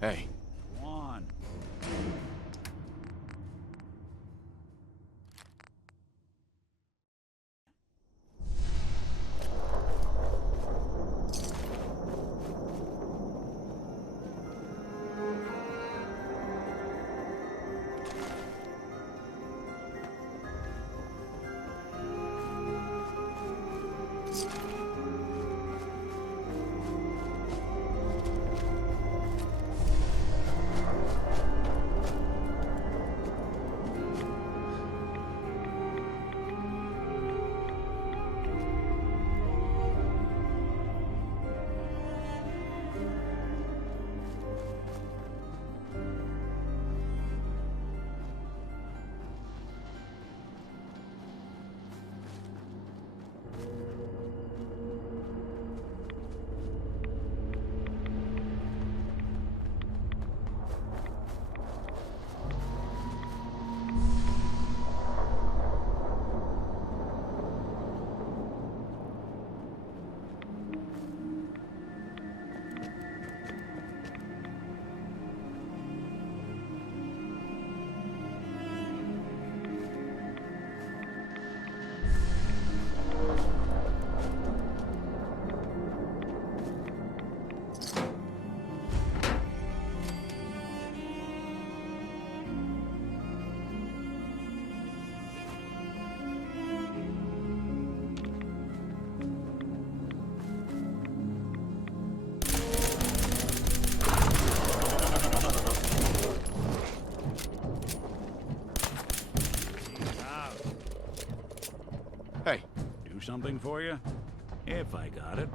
Hey. Go on. Hey. Do something for you? If I got it.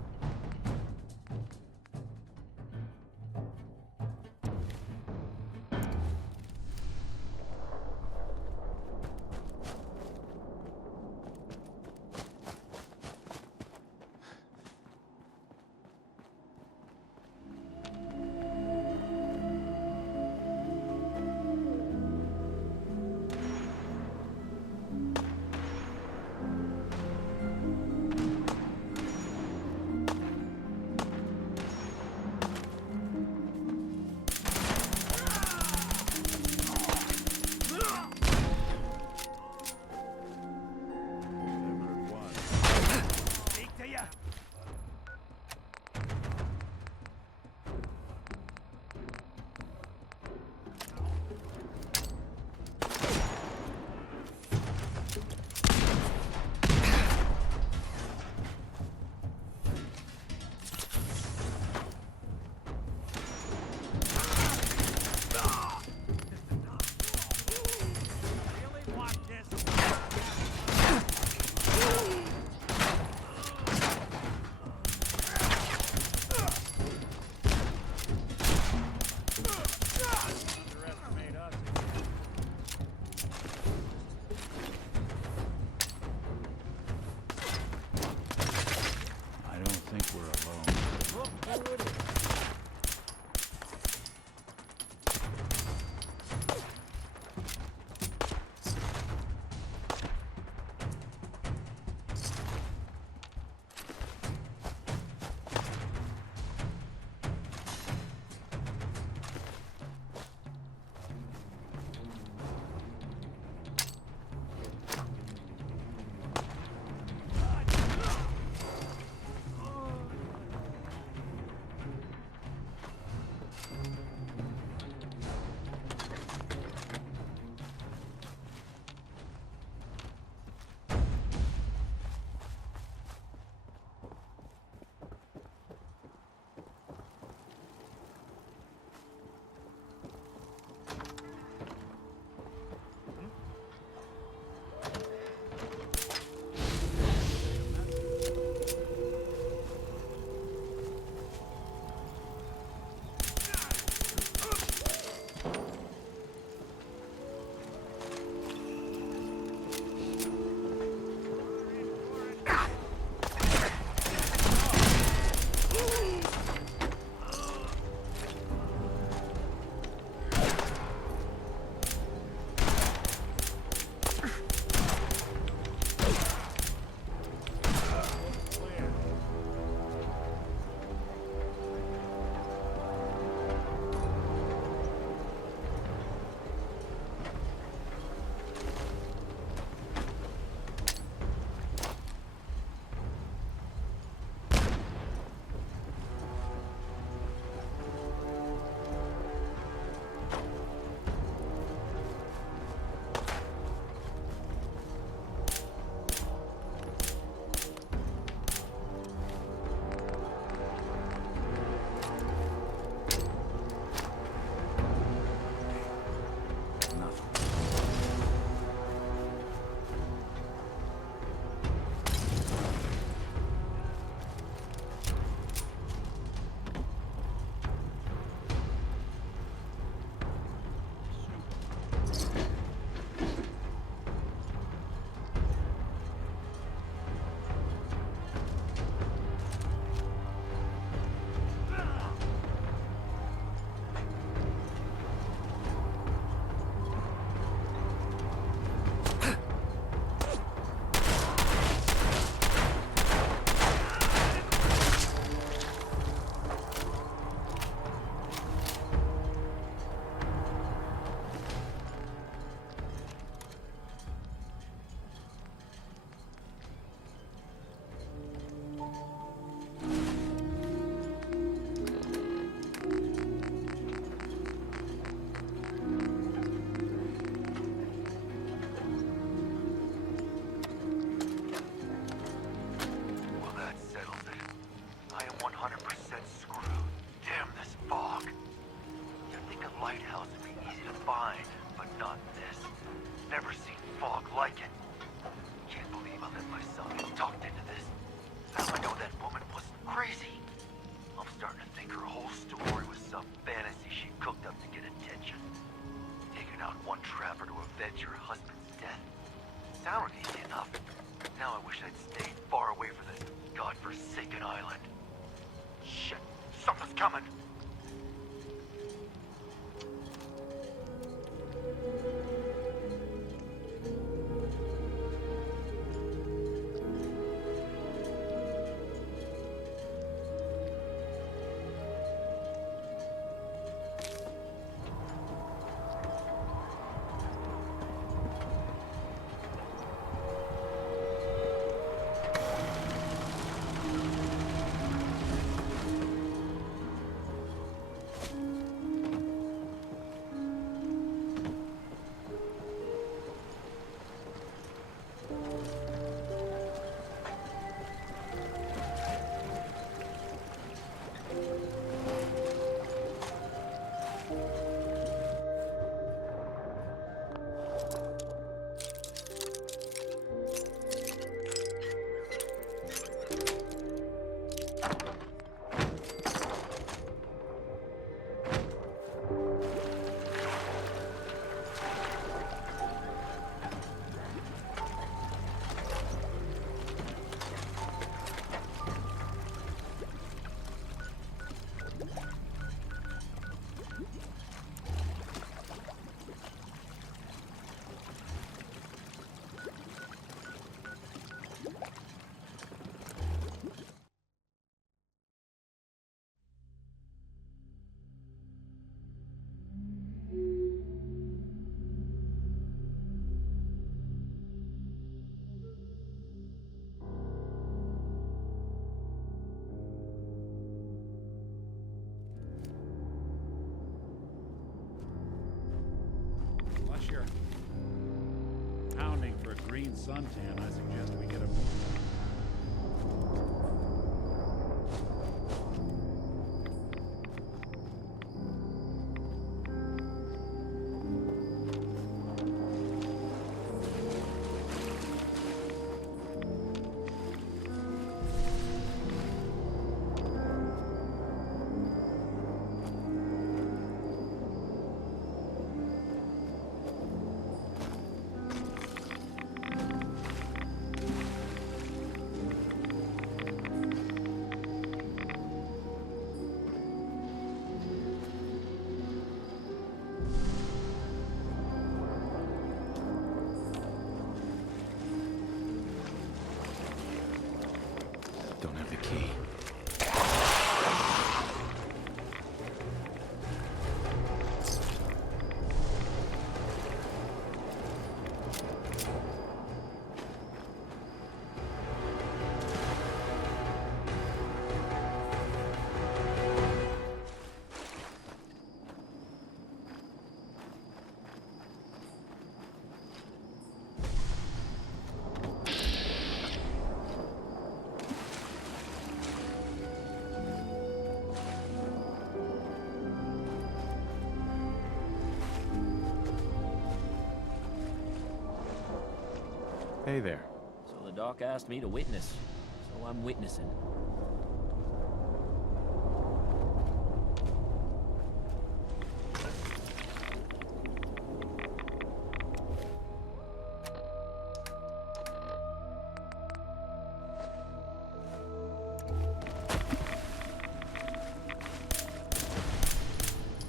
fine, but not this. Never seen fog like it. Can't believe I let myself get talked into this. Now I know that woman wasn't crazy. I'm starting to think her whole story was some fantasy she cooked up to get attention. Taking out one trapper to avenge her husband's death. Sounded easy enough. Now I wish I'd stayed far away from this godforsaken island. Shit, something's coming. Unless you're pounding for a green suntan, I suggest we get a... Don't have the key. Hey there. So the doc asked me to witness, so I'm witnessing.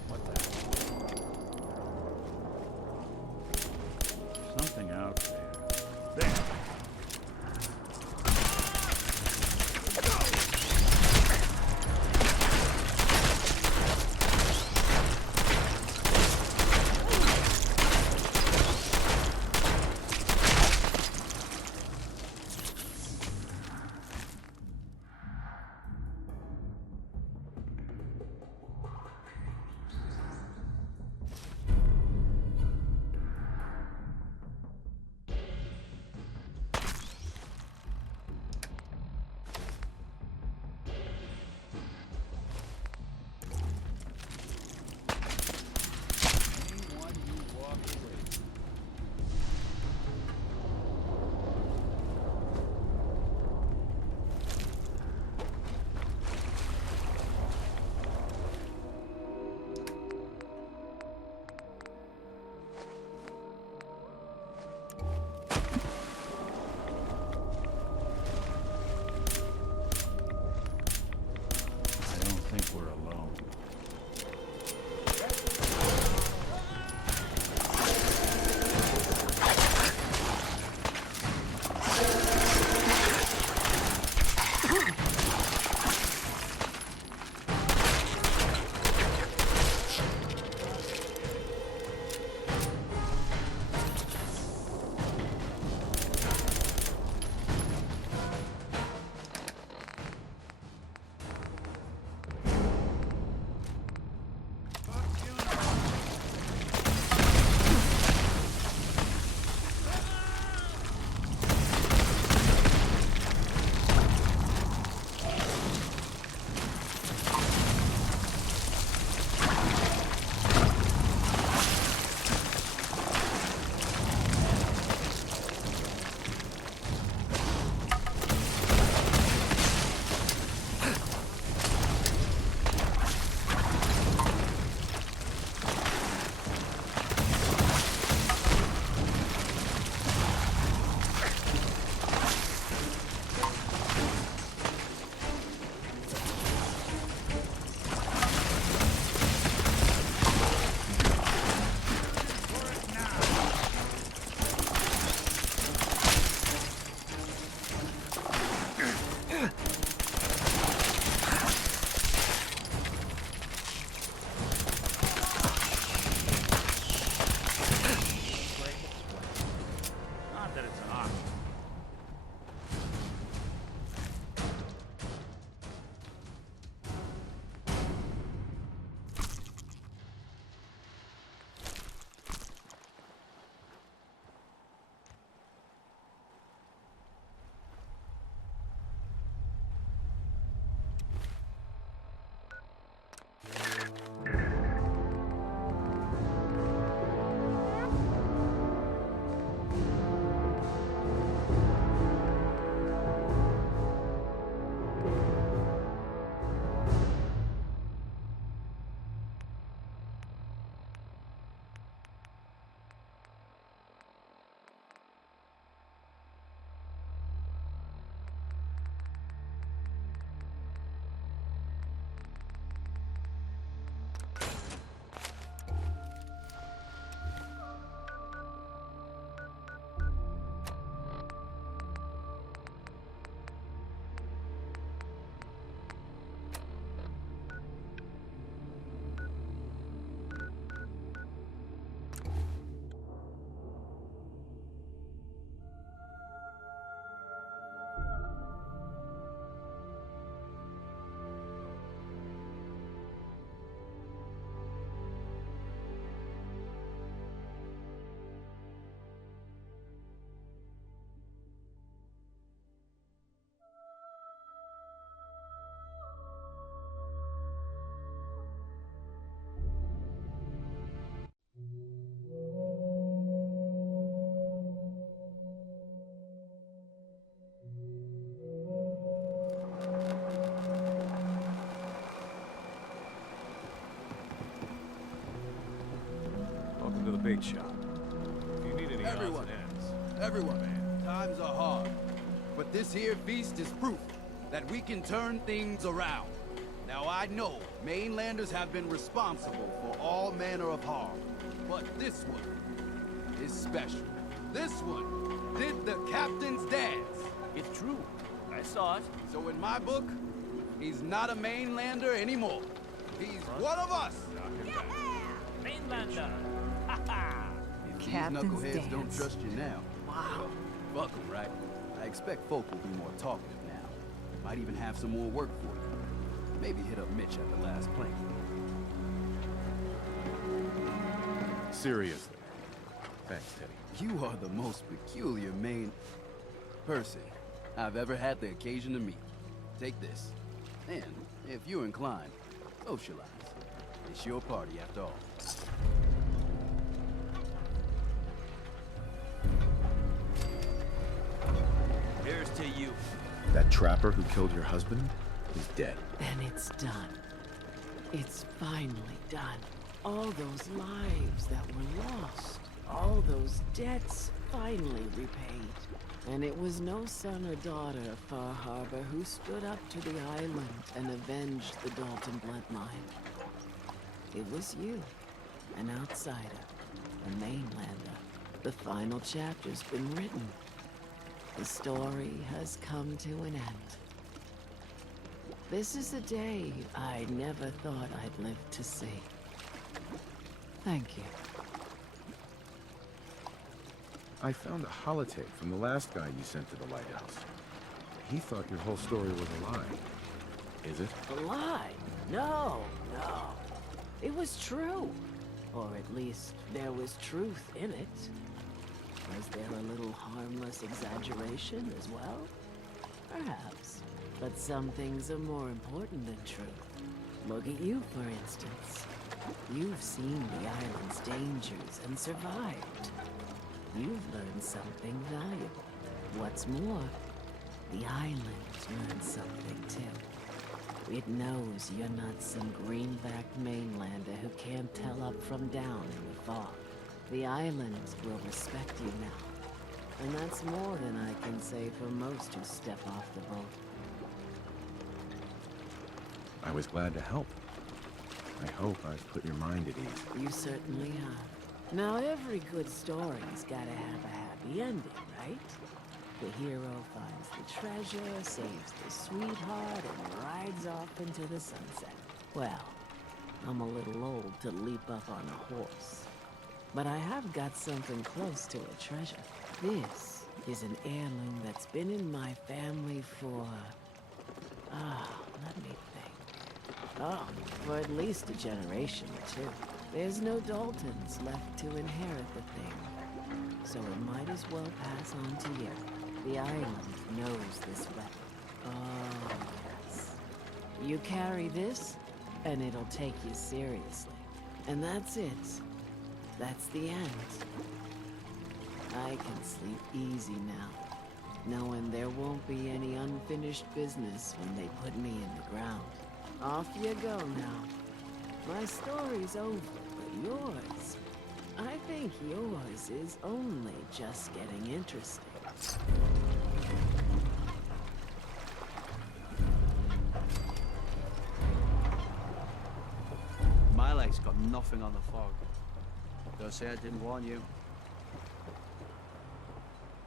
What the... Something out there. There! alone. Not that it's an option. Welcome to the bake shop. If you need any odds Everyone. and ends, Everyone, times are hard. But this here feast is proof that we can turn things around. Now I know mainlanders have been responsible for all manner of harm. But this one is special. This one did the captain's dance. It's true. I saw it. So in my book, he's not a mainlander anymore. He's one of us. Mainlander. Ha ha. If these Captain's knuckleheads don't dance. trust you now, Wow. fuck 'em, right? I expect folk will be more talkative now. Might even have some more work for you. Maybe hit up Mitch at the last plank. seriously. Thanks, Teddy. You are the most peculiar person I've ever had the occasion to meet. Take this. And, if you're inclined, socialize. It's your party after all. Here's to you. That trapper who killed your husband is dead. And it's done. It's finally done. All those lives that were lost, all those debts finally repaid. And it was no son or daughter of Far Harbor who stood up to the island and avenged the Dalton bloodline. It was you, an outsider, a mainlander. The final chapter's been written. The story has come to an end. This is a day I never thought I'd live to see. Thank you. I found a holotape from the last guy you sent to the lighthouse. He thought your whole story was a lie. Is it? A lie? No, no. It was true. Or at least there was truth in it. Was there a little harmless exaggeration as well? Perhaps. But some things are more important than truth. Look at you, for instance. You've seen the island's dangers and survived. You've learned something valuable. What's more, the island learned something too. It knows you're not some greenback mainlander who can't tell up from down in the fog. The island will respect you now. And that's more than I can say for most who step off the boat. I was glad to help. I hope I've put your mind at ease. You certainly have. Now, every good story's gotta have a happy ending, right? The hero finds the treasure, saves the sweetheart, and rides off into the sunset. Well, I'm a little old to leap up on a horse. But I have got something close to a treasure. This is an heirloom that's been in my family for... let me think. Oh, for at least a generation or two. There's no Daltons left to inherit the thing, so it might as well pass on to you. The island knows this weapon. Oh, yes. You carry this, and it'll take you seriously. And that's it. That's the end. I can sleep easy now, knowing there won't be any unfinished business when they put me in the ground. Off you go now. My story's over, but yours... I think yours is only just getting interesting. My leg's got nothing on the fog. Don't say I didn't warn you.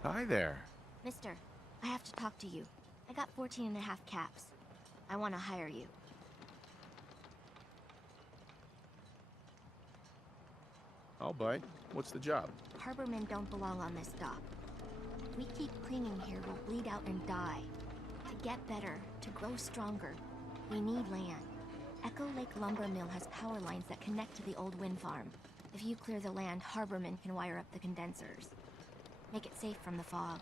Hi there. Mister, I have to talk to you. I got 14 and a half caps. I want to hire you. I'll bite. What's the job? Harbormen don't belong on this dock. If we keep clinging here, we'll bleed out and die. To get better, to grow stronger, we need land. Echo Lake Lumber Mill has power lines that connect to the old wind farm. If you clear the land, Harbormen can wire up the condensers. Make it safe from the fog.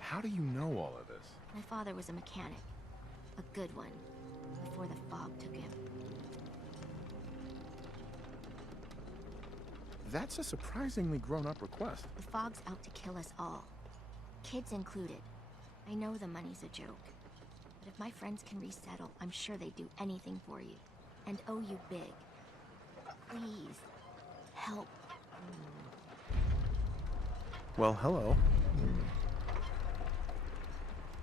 How do you know all of this? My father was a mechanic. A good one. Before the fog took him. That's a surprisingly grown-up request. The fog's out to kill us all. Kids included. I know the money's a joke. But if my friends can resettle, I'm sure they'd do anything for you. And owe you big. Please. Help. Well, hello.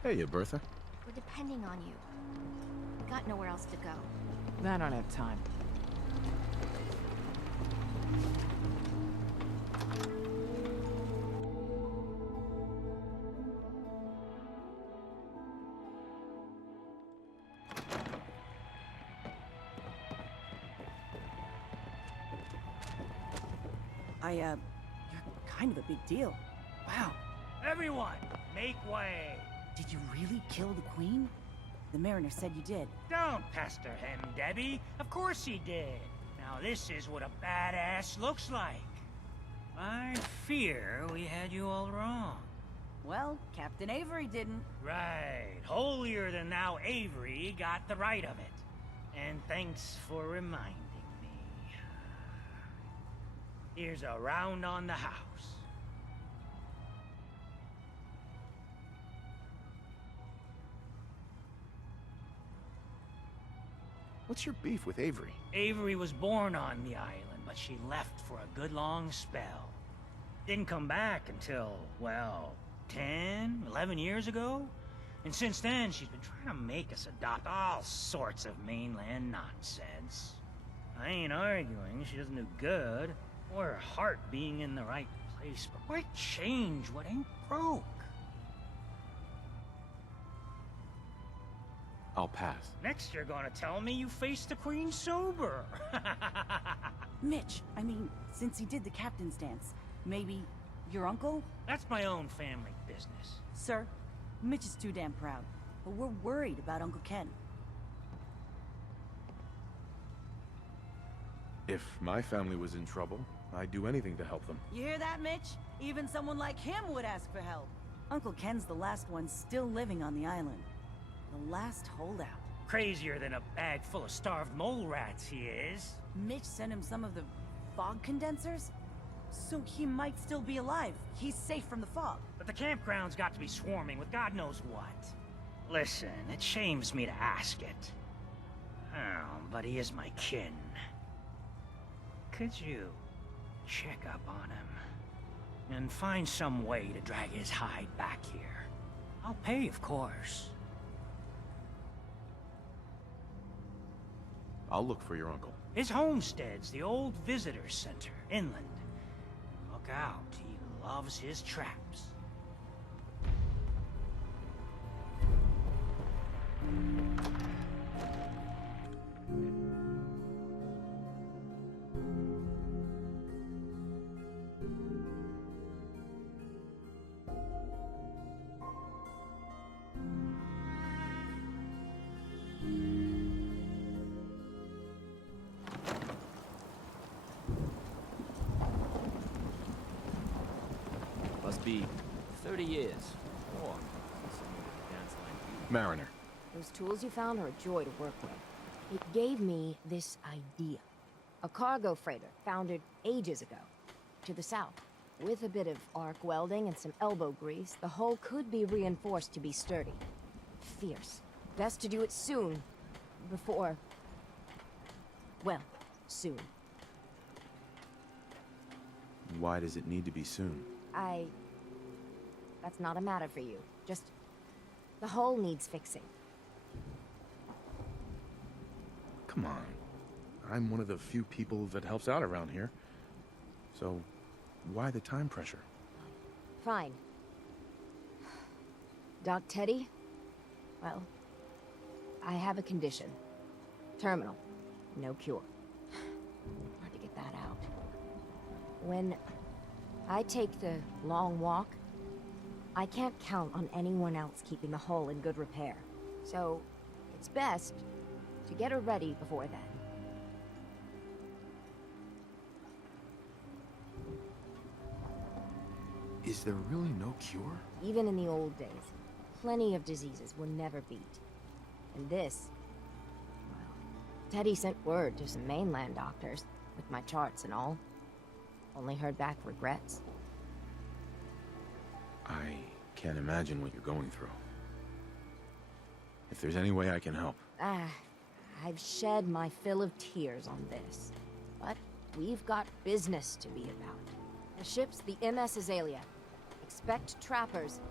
Hey, Bertha. We're depending on you. Got nowhere else to go. I don't have time. You're kind of a big deal. Wow. Everyone, make way! Did you really kill the queen? The mariner said you did. Don't pester him, Debbie. Of course he did. Now this is what a badass looks like. I fear we had you all wrong. Well, Captain Avery didn't. Right. Holier than thou Avery got the right of it. And thanks for reminding me. Here's a round on the house. What's your beef with Avery? Avery was born on the island. but she left for a good long spell. Didn't come back until, well, 10, 11 years ago? And since then, she's been trying to make us adopt all sorts of mainland nonsense. I ain't arguing she doesn't do good, or her heart being in the right place, but why change what ain't broke? I'll pass. Next you're gonna tell me you faced the Queen sober. Mitch, I mean, since he did the captain's dance, maybe your uncle? That's my own family business. Sir, Mitch is too damn proud, but we're worried about Uncle Ken. If my family was in trouble, I'd do anything to help them. You hear that, Mitch? Even someone like him would ask for help. Uncle Ken's the last one still living on the island. The last holdout. Crazier than a bag full of starved mole rats, he is. Mitch sent him some of the fog condensers? So he might still be alive. He's safe from the fog. But the campground's got to be swarming with God knows what. Listen, it shames me to ask it. Oh, but he is my kin. Could you check up on him? And find some way to drag his hide back here? I'll pay, of course. I'll look for your uncle. His homestead's the old visitor center, inland. Look out, he loves his traps. Must be 30 years. Or since someone with a dance like you. Mariner. Those tools you found are a joy to work with. It gave me this idea. A cargo freighter founded ages ago, to the south. With a bit of arc welding and some elbow grease, the hull could be reinforced to be sturdy. Fierce. Best to do it soon, before... well, soon. Why does it need to be soon? That's not a matter for you. Just... the hull needs fixing. Come on. I'm one of the few people that helps out around here. So, why the time pressure? Fine. Doc Teddy? Well, I have a condition. Terminal. No cure. Hard to get that out. When I take the long walk, I can't count on anyone else keeping the hull in good repair. So, it's best to get her ready before then. Is there really no cure? Even in the old days, plenty of diseases were never beat. And this... well, Teddy sent word to some mainland doctors, with my charts and all. Only heard back regrets. I can't imagine what you're going through. If there's any way I can help. I've shed my fill of tears on this. But we've got business to be about. The ship's the MS Azalea. Expect trappers,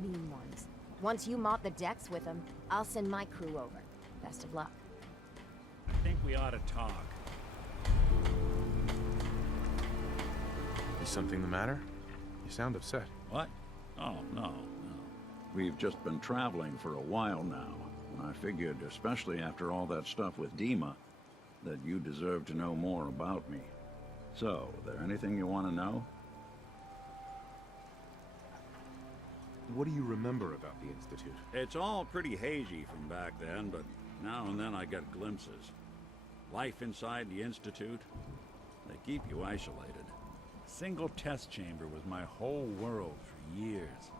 mean ones. Once you mop the decks with them, I'll send my crew over. Best of luck. I think we ought to talk. Is something the matter? You sound upset. What? Oh, no. We've just been traveling for a while now. I figured, especially after all that stuff with Dima, that you deserve to know more about me. So, there anything you want to know? What do you remember about the Institute? It's all pretty hazy from back then, but now and then I get glimpses. Life inside the Institute, they keep you isolated. A single test chamber was my whole world for years,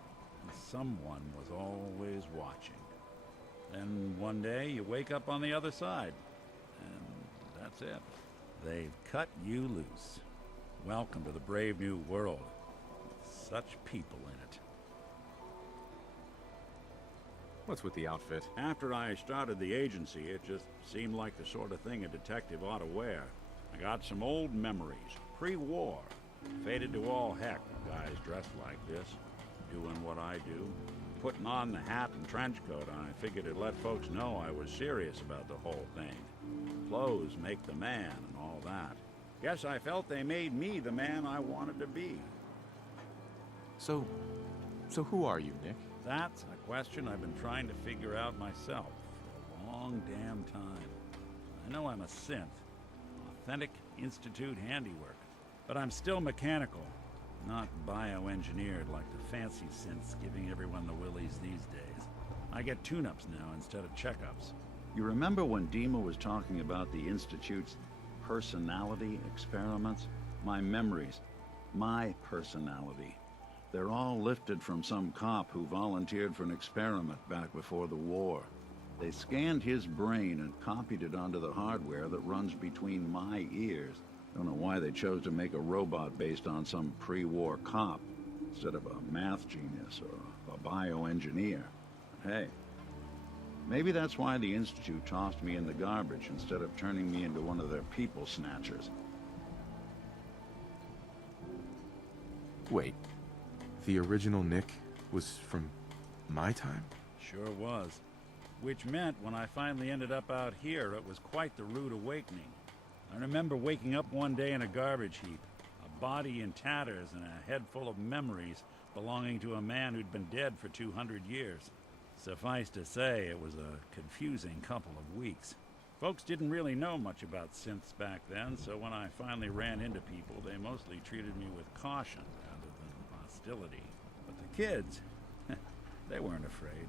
and someone was always watching. Then one day you wake up on the other side, and that's it. They've cut you loose. Welcome to the brave new world, with such people in it. What's with the outfit? After I started the agency, it just seemed like the sort of thing a detective ought to wear. I got some old memories, pre-war. Faded to all heck, guys dressed like this, doing what I do. Putting on the hat and trench coat, I figured it'd let folks know I was serious about the whole thing. Clothes make the man and all that. Guess I felt they made me the man I wanted to be. So who are you, Nick? That's a question I've been trying to figure out myself for a long damn time. I know I'm a synth, authentic Institute handiwork, but I'm still mechanical, not bioengineered like the fancy synths giving everyone the willies these days. I get tune-ups now instead of checkups. You remember when Dima was talking about the Institute's personality experiments? My memories, my personality. They're all lifted from some cop who volunteered for an experiment back before the war. They scanned his brain and copied it onto the hardware that runs between my ears. Don't know why they chose to make a robot based on some pre-war cop instead of a math genius or a bioengineer. Hey, maybe that's why the Institute tossed me in the garbage instead of turning me into one of their people snatchers. Wait, the original Nick was from my time? Sure was. Which meant when I finally ended up out here, it was quite the rude awakening. I remember waking up one day in a garbage heap, a body in tatters and a head full of memories belonging to a man who'd been dead for 200 years. Suffice to say, it was a confusing couple of weeks. Folks didn't really know much about synths back then, so when I finally ran into people, they mostly treated me with caution rather than hostility. But the kids, they weren't afraid.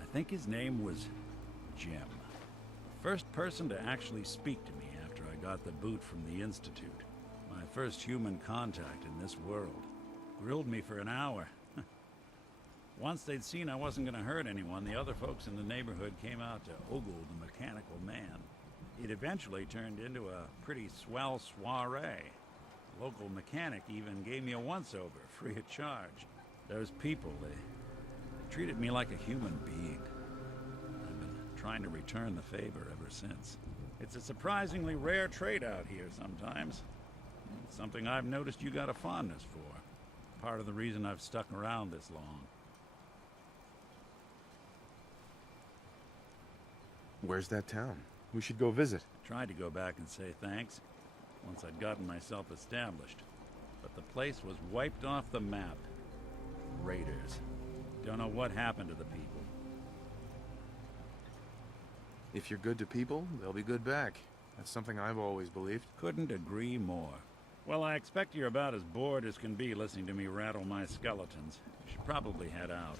I think his name was Jim. First person to actually speak to me after I got the boot from the Institute. My first human contact in this world. Grilled me for an hour. Once they'd seen I wasn't going to hurt anyone, the other folks in the neighborhood came out to ogle the mechanical man. It eventually turned into a pretty swell soiree. The local mechanic even gave me a once-over, free of charge. Those people, they treated me like a human being. I've been trying to return the favor ever since. It's a surprisingly rare trait out here sometimes. It's something I've noticed you got a fondness for. Part of the reason I've stuck around this long. Where's that town? We should go visit. Tried to go back and say thanks once I'd gotten myself established. But the place was wiped off the map. Raiders. Don't know what happened to the people. If you're good to people, they'll be good back. That's something I've always believed. Couldn't agree more. Well, I expect you're about as bored as can be listening to me rattle my skeletons. You should probably head out.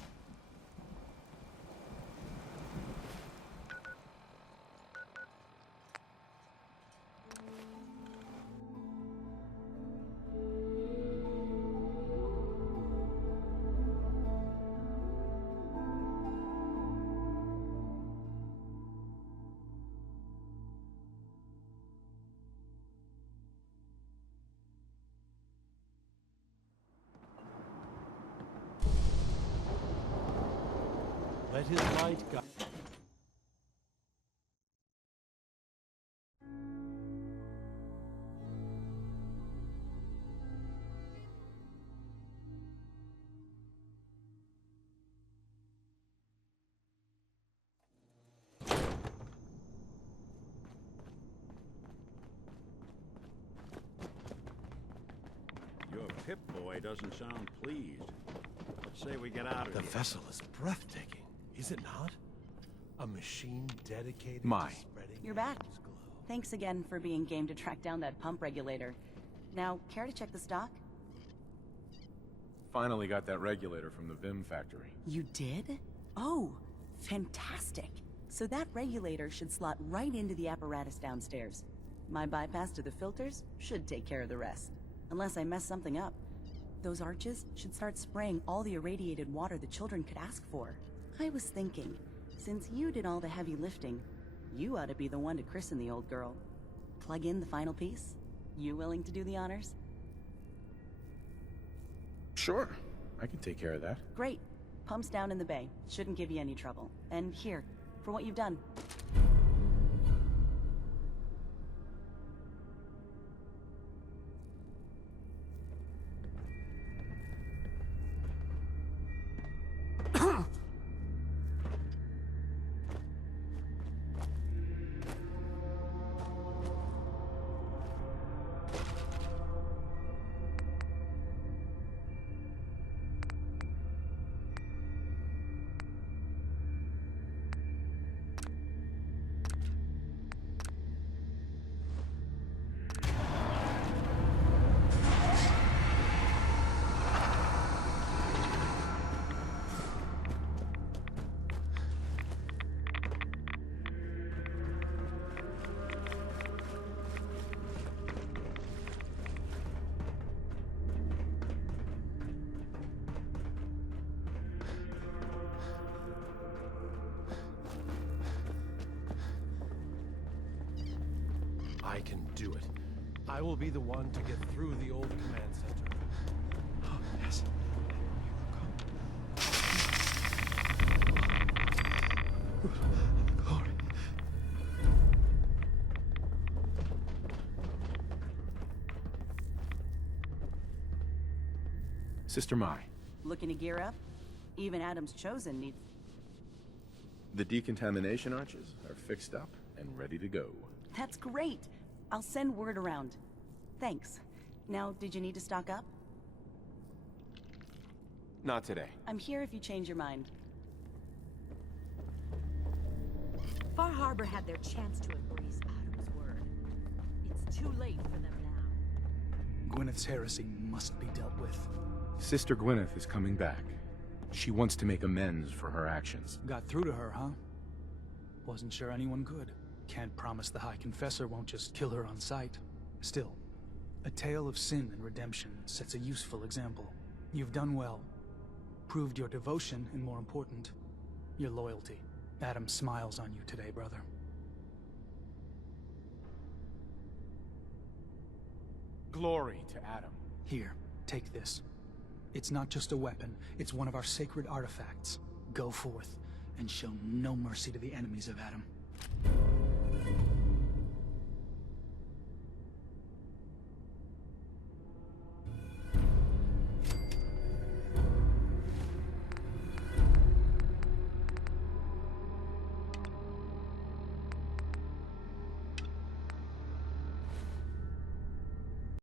Let his light guide. Your Pip-Boy doesn't sound pleased. Let's say we get out of The here. vessel is breathtaking, is it not? A machine dedicated to spreading. You're back. Thanks again for being game to track down that pump regulator. Now, care to check the stock? Finally got that regulator from the Vim factory. You did? Oh, fantastic. So that regulator should slot right into the apparatus downstairs. My bypass to the filters should take care of the rest. Unless I mess something up. Those arches should start spraying all the irradiated water the children could ask for. I was thinking, since you did all the heavy lifting, you ought to be the one to christen the old girl. Plug in the final piece? You willing to do the honors? Sure, I can take care of that. Great. Pumps down in the bay. Shouldn't give you any trouble. And here, for what you've done. I can do it. I will be the one to get through the old command center. Oh, yes. Glory. Sister Mai, Looking to gear up? Even Adam's Chosen needs... the decontamination arches are fixed up and ready to go. That's great! I'll send word around. Thanks. Now, did you need to stock up? Not today. I'm here if you change your mind. Far Harbor had their chance to embrace Adam's word. It's too late for them now. Gwyneth's heresy must be dealt with. Sister Gwyneth is coming back. She wants to make amends for her actions. Got through to her, huh? Wasn't sure anyone could. Can't promise the High Confessor won't just kill her on sight. Still, a tale of sin and redemption sets a useful example. You've done well. Proved your devotion, and more important, your loyalty. Adam smiles on you today, brother. Glory to Adam. Here, take this. It's not just a weapon, it's one of our sacred artifacts. Go forth, and show no mercy to the enemies of Adam.